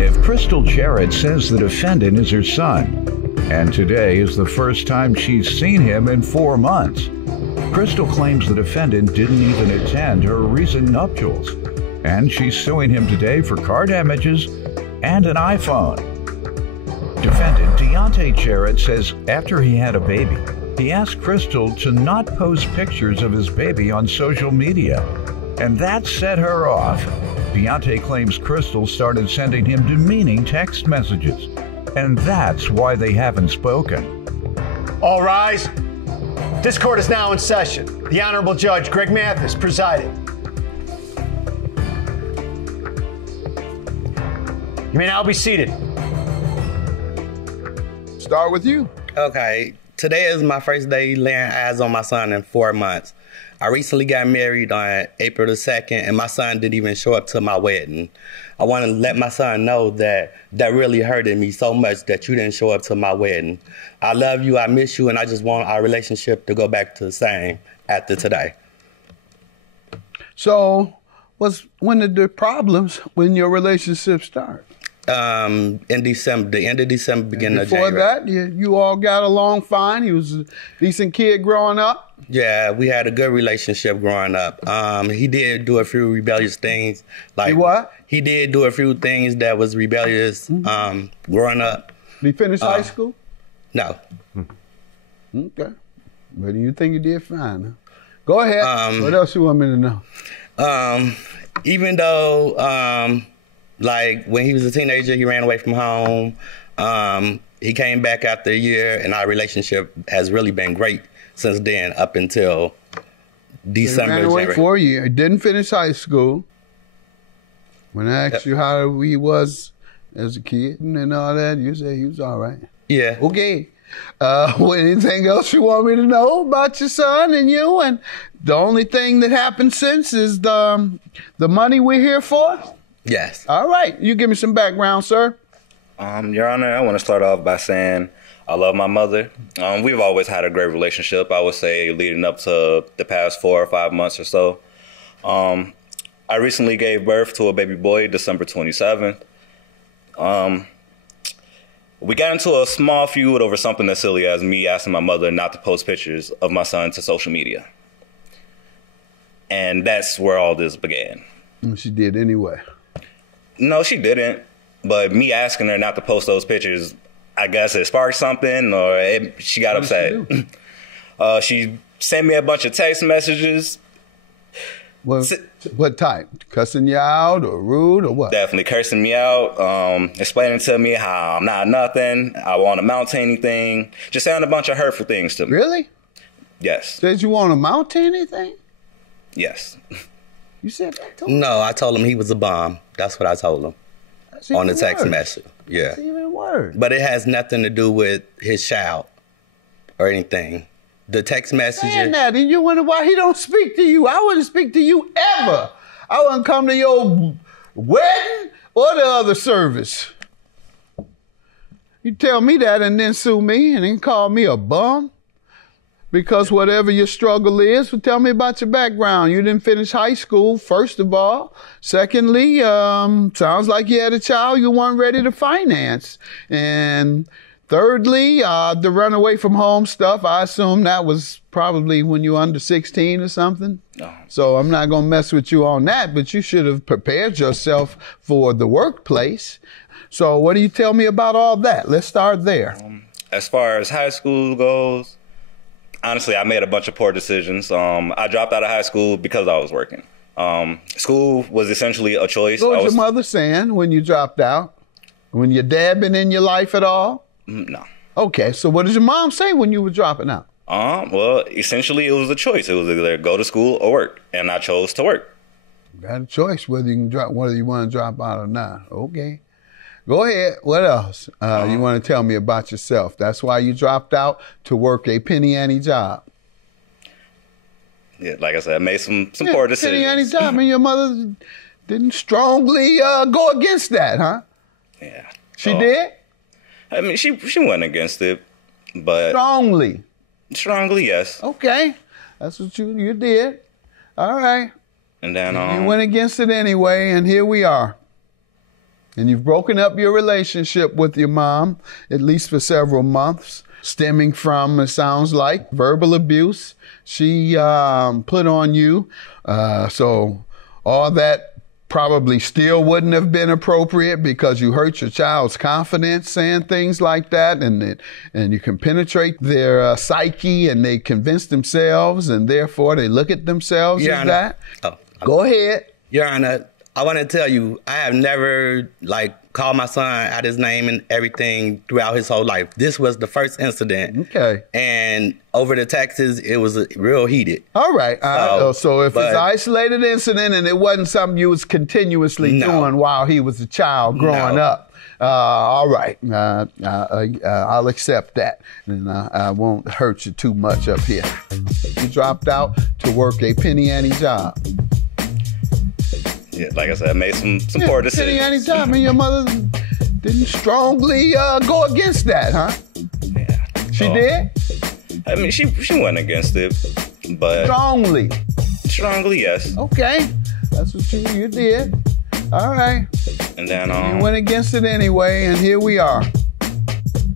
Plaintiff Crystal Jarrett says the defendant is her son, and today is the first time she's seen him in 4 months. Crystal claims the defendant didn't even attend her recent nuptials, and she's suing him today for car damages and an iPhone. Defendant Deontay Jarrett says after he had a baby, he asked Crystal to not post pictures of his baby on social media, and that set her off. Deontay claims Crystal started sending him demeaning text messages, and that's why they haven't spoken. All rise. This court is now in session. The Honorable Judge Greg Mathis presiding. You may now be seated. Start with you. Okay, today is my first day laying eyes on my son in 4 months. I recently got married on April the 2nd, and my son didn't even show up to my wedding. I want to let my son know that really hurted me so much that you didn't show up to my wedding. I love you, I miss you, and I just want our relationship to go back to the same after today. So, when did the problems when your relationship start? In December, the end of December, beginning of January. Before that, you all got along fine? He was a decent kid growing up? Yeah, we had a good relationship growing up. He did do a few rebellious things. He what? He did do a few things that was rebellious growing up. Did he finish high school? No. Okay. But you think you did fine, huh? Go ahead. What else you want me to know? Even though, like, when he was a teenager, he ran away from home. He came back after a year, and our relationship has really been great since then up until December. He ran away for a year. He didn't finish high school. When I asked you how he was as a kid and all that, you said he was all right. Yeah. Okay. Anything else you want me to know about your son and you? And the only thing that happened since is the money we're here for? Yes. All right. You give me some background, sir. Your Honor, I want to start off by saying I love my mother. We've always had a great relationship, I would say, leading up to the past 4 or 5 months or so. I recently gave birth to a baby boy, December 27th. We got into a small feud over something as silly as me asking my mother not to post pictures of my son to social media. And that's where all this began. And she did anyway. No, she didn't. But me asking her not to post those pictures, I guess it sparked something, or she got upset. She sent me a bunch of text messages. What type? Cussing you out or rude or what? Definitely cursing me out, explaining to me how I'm not nothing, I won't amount to anything, just saying a bunch of hurtful things to me. Really? Yes. Said you won't amount to anything? Yes. You said that to him? No, I told him he was a bomb. That's what I told him. On the text message. Yeah. That's even worse. But it has nothing to do with his child or anything. The text message. Saying that, and you wonder why he don't speak to you. I wouldn't speak to you ever. I wouldn't come to your wedding or the other service. You tell me that and then sue me and then call me a bum? Because whatever your struggle is, well, tell me about your background. You didn't finish high school, first of all. Secondly, sounds like you had a child you weren't ready to finance. And thirdly, the run away from home stuff, I assume that was probably when you were under 16 or something. No. So I'm not going to mess with you on that, but you should have prepared yourself for the workplace. So what do you tell me about all that? Let's start there. As far as high school goes, honestly, I made a bunch of poor decisions. I dropped out of high school because I was working. School was essentially a choice. What was your mother saying when you dropped out? When your dad been in your life at all? No. Okay, so what did your mom say when you were dropping out? Well, essentially it was a choice. It was either go to school or work, and I chose to work. You got a choice whether you want to drop out or not. Okay. Go ahead. What else you want to tell me about yourself? That's why you dropped out to work a penny ante job. Yeah, like I said, I made some poor decisions. Penny ante job, and your mother didn't strongly go against that, huh? Yeah. She did? I mean, she went against it, but strongly. Strongly, yes. Okay, that's what you did. All right. And then you went against it anyway, and here we are. And you've broken up your relationship with your mom, at least for several months, stemming from, it sounds like, verbal abuse she put on you. So all that probably still wouldn't have been appropriate because you hurt your child's confidence saying things like that, and you can penetrate their psyche, and they convince themselves, and therefore they look at themselves as that. Go ahead. Your Honor, I want to tell you, I have never called my son out his name and everything throughout his whole life. This was the first incident. Okay. And over the texts, it was real heated. All right. So if it's an isolated incident and it wasn't something you was continuously doing while he was a child growing up, all right. I'll accept that. And I won't hurt you too much up here. You dropped out to work a penny ante job. Yeah, like I said, I made some poor decisions. Penny ante job, and your mother didn't strongly go against that, huh? Yeah. She did? I mean, she went against it, but... Strongly? Strongly, yes. Okay. That's what you did. All right. And then... You went against it anyway, and here we are.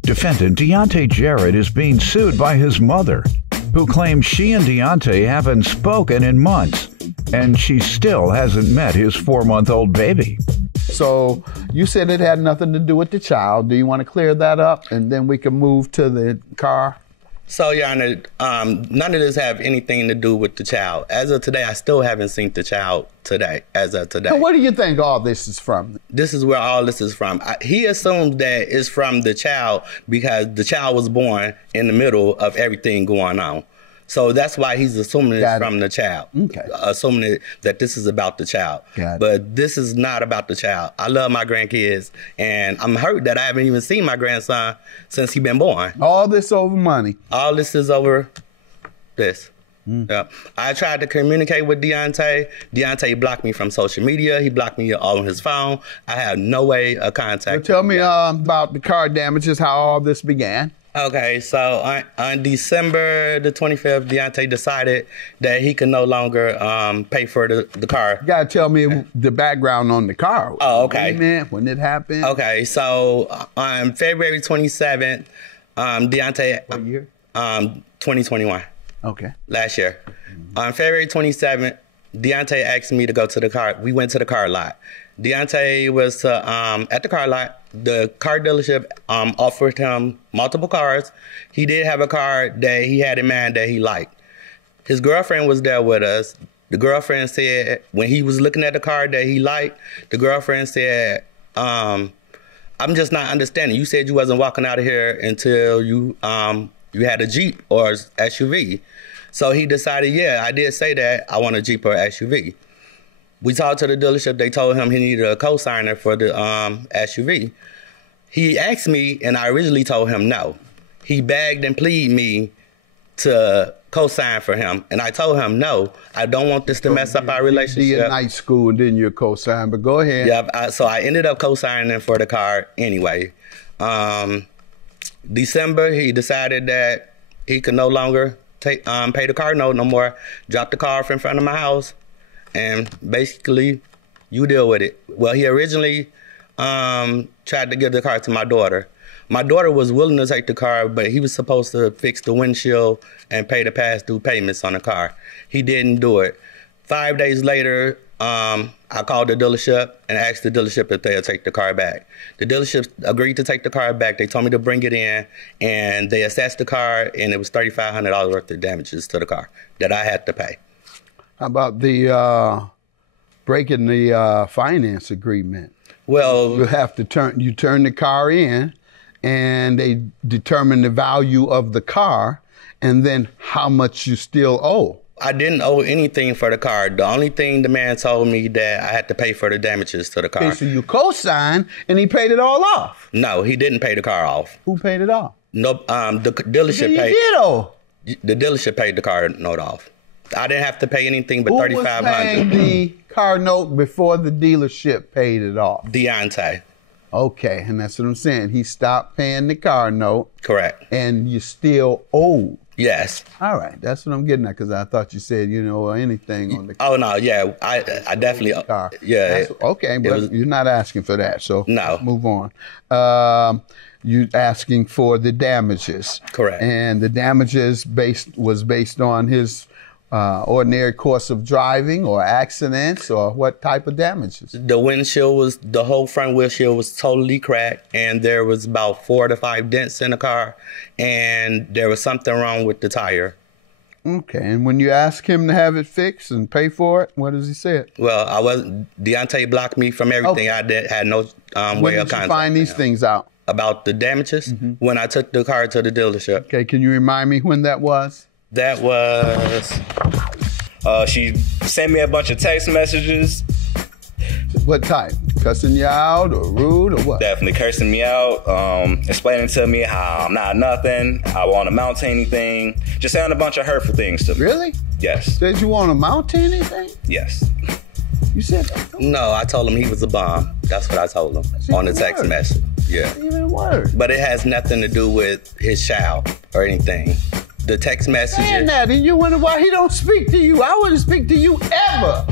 Defendant Deontay Jarrett is being sued by his mother, who claims she and Deontay haven't spoken in months, and she still hasn't met his 4-month-old baby. So you said it had nothing to do with the child. Do you want to clear that up, and then we can move to the car? So, Your Honor, none of this have anything to do with the child. As of today, I still haven't seen the child today, as of today. So where do you think all this is from? This is where all this is from. He assumes that it's from the child because the child was born in the middle of everything going on. So that's why he's assuming it's from the child. Okay. Assuming that this is about the child. But this is not about the child. I love my grandkids, and I'm hurt that I haven't even seen my grandson since he's been born. All this over money. All this is over this. Yeah. I tried to communicate with Deontay. Deontay blocked me from social media. He blocked me on his phone. I have no way of contacting. Tell me about the car damages, how all this began. Okay, so on December the 25th, Deontay decided that he could no longer pay for the car. You gotta tell me the background on the car. Oh, okay. When it happened? Okay, so on February 27th, Deontay... What year? 2021. Okay. Last year. On February 27th, Deontay asked me to go to the car. We went to the car lot. Deontay was at the car lot. The car dealership offered him multiple cars. He did have a car that he had in mind that he liked. His girlfriend was there with us. The girlfriend said, when he was looking at the car that he liked, the girlfriend said, I'm just not understanding. You said you wasn't walking out of here until you had a Jeep or SUV. So he decided, yeah, I did say that I want a Jeep or SUV. We talked to the dealership. They told him he needed a co-signer for the SUV. He asked me, and I originally told him no. He begged and pleaded me to co-sign for him, and I told him no. I don't want this to mess up our relationship. You did night school, and then you're co-sign, but go ahead. Yeah, so I ended up co-signing for the car anyway. December, he decided that he could no longer pay the car note no more. Dropped the car off in front of my house. And basically, you deal with it. Well, he originally tried to give the car to my daughter. My daughter was willing to take the car, but he was supposed to fix the windshield and pay the past-due payments on the car. He didn't do it. 5 days later, I called the dealership and asked the dealership if they'll take the car back. The dealership agreed to take the car back. They told me to bring it in, and they assessed the car, and it was $3,500 worth of damages to the car that I had to pay. How about the breaking the finance agreement? Well, you have to turn the car in, and they determine the value of the car, and then how much you still owe. I didn't owe anything for the car. The only thing the man told me that I had to pay for the damages to the car. Okay, so you co-signed, and he paid it all off. No, he didn't pay the car off. Who paid it off? No, the dealership paid. You did owe. The dealership paid the car note off. I didn't have to pay anything but $3,500. Who was paying the car note before the dealership paid it off? Deontay. Okay, and that's what I'm saying. He stopped paying the car note. Correct. And you still owe. Yes. All right, that's what I'm getting at, because I thought you said, anything on the Oh no, yeah, I definitely car. yeah. Okay, but you're not asking for that, so No. let's move on. You asking for the damages. Correct. And the damages was based on his ordinary course of driving or accidents, or what type of damages? The whole front windshield was totally cracked, and there was about 4 to 5 dents in the car, and there was something wrong with the tire. Okay, and when you ask him to have it fixed and pay for it, what does he say? Well, Deontay blocked me from everything. Okay. I had no way of contacting. When did you find these things out? About the damages? When I took the car to the dealership. Okay, can you remind me when that was? That was... She sent me a bunch of text messages. What type? Cussing you out or rude or what? Definitely cursing me out, explaining to me how I'm not nothing, I want to mount to anything, just saying a bunch of hurtful things to me. Really? Yes. Said you want to mount to anything? Yes. You said that? No, I told him he was a bum. That's what I told him on the text message. Yeah. Even worse. But it has nothing to do with his child or anything. The text messages. Saying that, and you wonder why he don't speak to you. I wouldn't speak to you ever.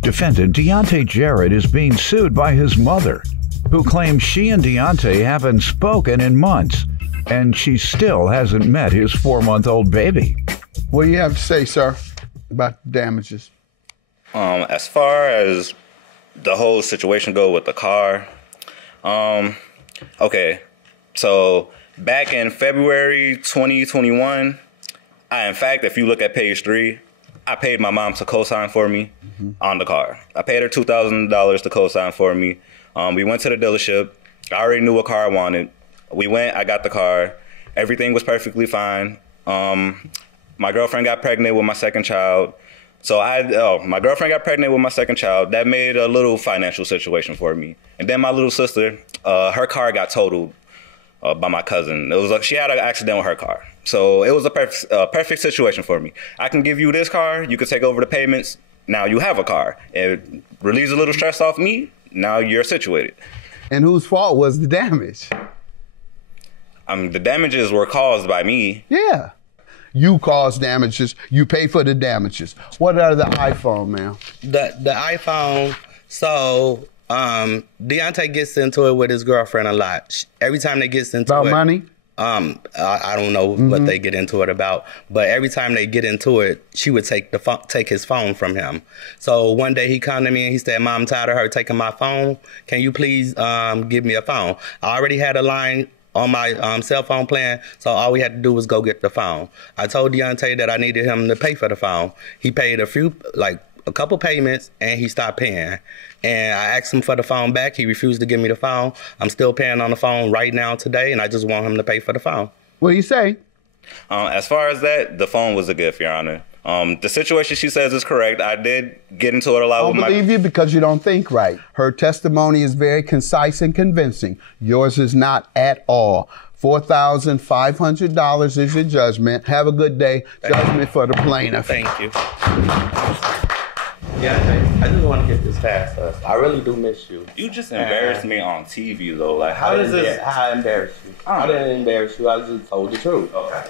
Defendant Deontay Jarrett is being sued by his mother, who claims she and Deontay haven't spoken in months, and she still hasn't met his 4-month-old baby. What do you have to say, sir, about the damages? As far as the whole situation go with the car, okay, so back in February 2021, in fact, if you look at page 3, I paid my mom to co-sign for me on the car. I paid her $2,000 to co-sign for me. We went to the dealership. I already knew what car I wanted. We went, I got the car. Everything was perfectly fine. My girlfriend got pregnant with my second child. My girlfriend got pregnant with my second child. That made a little financial situation for me. And then my little sister, her car got totaled by my cousin. It was like she had an accident with her car. So it was a perfect situation for me. I can give you this car. You can take over the payments. Now you have a car. It relieves a little stress off me. Now you're situated. And whose fault was the damage? The damages were caused by me. Yeah. You caused damages. You pay for the damages. What are the iPhone, man? The iPhone, so Deontay gets into it with his girlfriend a lot. Every time they get into About money? I don't know what they get into it about, but every time they get into it, she would take his phone from him. So one day he come to me and he said, "Mom, I'm tired of her taking my phone. Can you please give me a phone?" I already had a line on my cell phone plan, so all we had to do was go get the phone. I told Deontay that I needed him to pay for the phone. He paid a couple payments, and he stopped paying. And I asked him for the phone back. He refused to give me the phone. I'm still paying on the phone right now today, and I just want him to pay for the phone. What do you say? As far as that, the phone was a gift, Your Honor. The situation she says is correct. I did get into it a lot with my... I don't believe you because you don't think right. Her testimony is very concise and convincing. Yours is not at all. $4,500 is your judgment. Have a good day. Judgment for the plaintiff. Thank you. Yeah, I just want to get this past us. I really do miss you. You just embarrassed me on TV, though. Like, How I embarrassed you? I didn't embarrass you. I just told the truth. Okay.